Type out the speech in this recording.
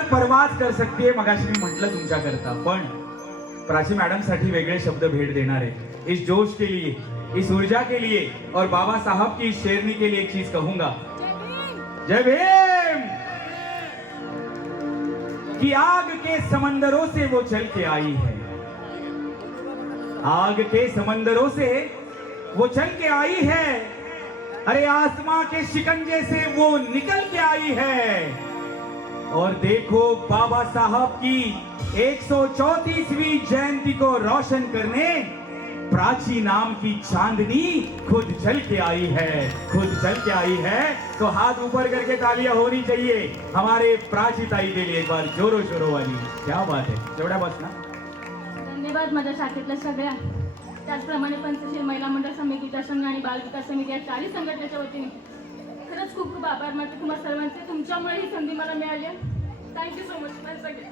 परवाच कर सकते मगाशी मी म्हटलं तुमच्या करता, पण प्राची मैडम साठी वेगळे शब्द भेट देना है। इस जोश के लिए, इस ऊर्जा के लिए और बाबा साहब की इस शेरनी के लिए एक चीज कहूंगा, जय भीम। कि आग के समंदरों से वो चल के आई है, आग के समंदरों से वो चल के आई है, अरे आसमां के शिकंजे से वो निकल के आई है। और देखो बाबा साहब की 134वीं जयंती को रोशन करने प्राची नाम की चांदनी खुद चल के आई है, खुद चल के आई है। तो हाथ ऊपर करके तालियां होनी चाहिए हमारे प्राची ताई के लिए, एक बार जोरो शोरो वाली। क्या बात है, तेवढ्या बस ना। धन्यवाद माझ्या शाखेतल्या सगळ्या, त्याचप्रमाणे पंचशील महिला मंडळ समिती, दशंग आणि बाल विकास समिती या चारही संघटनेच्या वतीने खरंच खूप खूप आभार मानते तुम्हा सर्वांचे। तुमच्यामुळे ही संधी मला मिळाली आहे। थँक्यू सो मच सगळे।